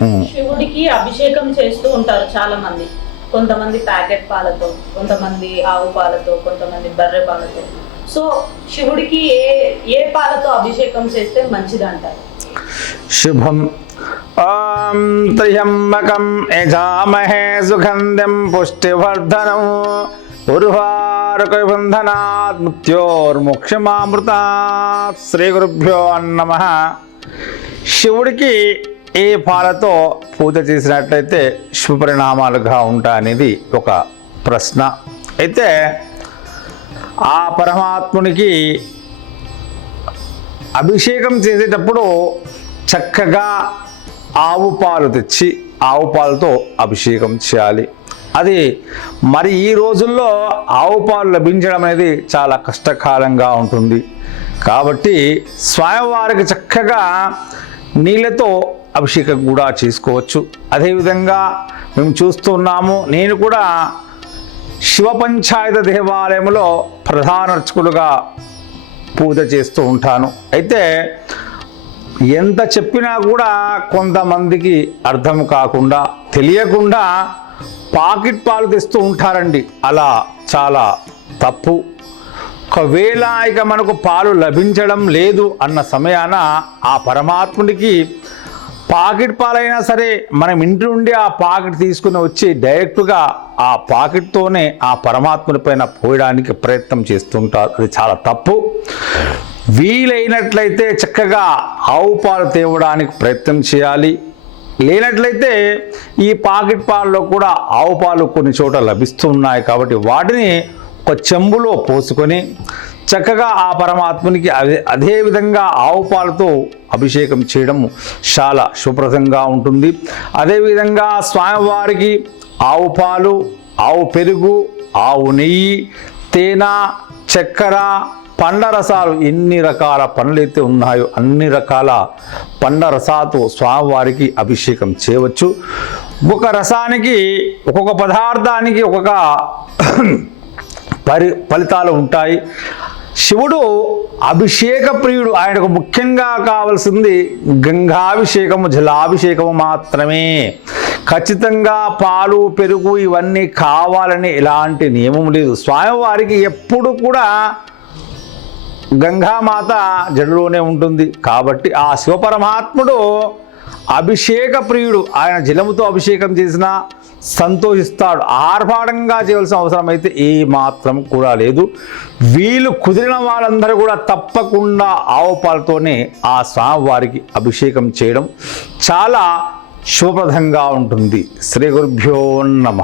శివుడికి అభిషేకం చేస్తూ ఉంటారు చాలా మంది కొంతమంది ప్యాకెట్ పాలతో కొంతమంది ఆవు పాలతో కొంతమంది బర్రె పాలతో. సో శివుడికి ఏ ఏ పాలతో అభిషేకం చేస్తే మంచిది అంటారు శుభం. ఓం త్ర్యంబకం యజామహే సుగంధం పుష్టివర్ధనం. ఉర్వారుకబంధనాత్ మృత్యోర్ముక్షమామృతాత్ శ్రీ గురుభ్యో నమ. శివుడికి ఏ పాలతో పూజ చేసినట్లయితే శుభపరిణామాలుగా ఉంటా ఉంటాయనేది ఒక ప్రశ్న. అయితే ఆ పరమాత్మునికి అభిషేకం చేసేటప్పుడు చక్కగా ఆవు పాలు తెచ్చి ఆవు పాలతో అభిషేకం చేయాలి. అది మరి ఈ రోజుల్లో ఆవు పాలు లభించడం అనేది చాలా కష్టకాలంగా ఉంటుంది. కాబట్టి స్వామివారికి చక్కగా నీళ్ళతో అభిషేకం కూడా చేసుకోవచ్చు. అదేవిధంగా మేము చూస్తున్నాము నేను కూడా శివ పంచాయత దేవాలయంలో ప్రధాన అర్చకులుగా పూజ చేస్తూ ఉంటాను. అయితే ఎంత చెప్పినా కూడా కొంతమందికి అర్థం కాకుండా తెలియకుండా పాకెట్ పాలు తెస్తూ ఉంటారండి. అలా చాలా తప్పు. ఒకవేళ ఇక మనకు పాలు లభించడం లేదు అన్న సమయాన ఆ పరమాత్ముడికి పాకెట్ పాలైనా సరే మనం ఇంటి నుండి ఆ పాకెట్ తీసుకుని వచ్చి డైరెక్ట్గా ఆ పాకెట్తోనే ఆ పరమాత్ముడి పైన పోయడానికి ప్రయత్నం చేస్తుంటారు. అది చాలా తప్పు. వీలైనట్లయితే చక్కగా ఆవు పాలు తేవడానికి ప్రయత్నం చేయాలి. లేనట్లయితే ఈ పాకెట్ పాలలో కూడా ఆవు పాలు కొన్ని చోట లభిస్తున్నాయి కాబట్టి వాటిని ఒక చెంబులో పోసుకొని చక్కగా ఆ పరమాత్మునికి అదే అదే విధంగా ఆవు పాలతో అభిషేకం చేయడం చాలా శుభ్రతంగా ఉంటుంది. అదేవిధంగా స్వామివారికి ఆవు పాలు ఆవు పెరుగు ఆవు నెయ్యి తేనె చక్కెర పండ్ల రసాలు ఎన్ని రకాల పండ్లు అయితే ఉన్నాయో అన్ని రకాల పండ్ల రసాలతో స్వామివారికి అభిషేకం చేయవచ్చు. ఒక్కొక్క రసానికి ఒక్కొక్క పదార్థానికి ఒక్కొక్క పరి ఫలితాలు ఉంటాయి. శివుడు అభిషేక ప్రియుడు. ఆయనకు ముఖ్యంగా కావలసింది గంగాభిషేకము జలాభిషేకము మాత్రమే. ఖచ్చితంగా పాలు పెరుగు ఇవన్నీ కావాలని ఎలాంటి నియమం లేదు. స్వామివారికి ఎప్పుడు కూడా గంగామాత జడలోనే ఉంటుంది. కాబట్టి ఆ శివపరమాత్ముడు అభిషేక ప్రియుడు ఆయన జలముతో అభిషేకం చేసినా సంతోషిస్తాడు. ఆర్భాటంగా చేయవలసిన అవసరం అయితే ఏ మాత్రం కూడా లేదు. వీళ్ళు కుదిరిన వాళ్ళందరూ కూడా తప్పకుండా ఆవు పాలతోనే ఆ స్వామివారికి అభిషేకం చేయడం చాలా శుభప్రదంగా ఉంటుంది. శ్రీ గురుభ్యో నమ.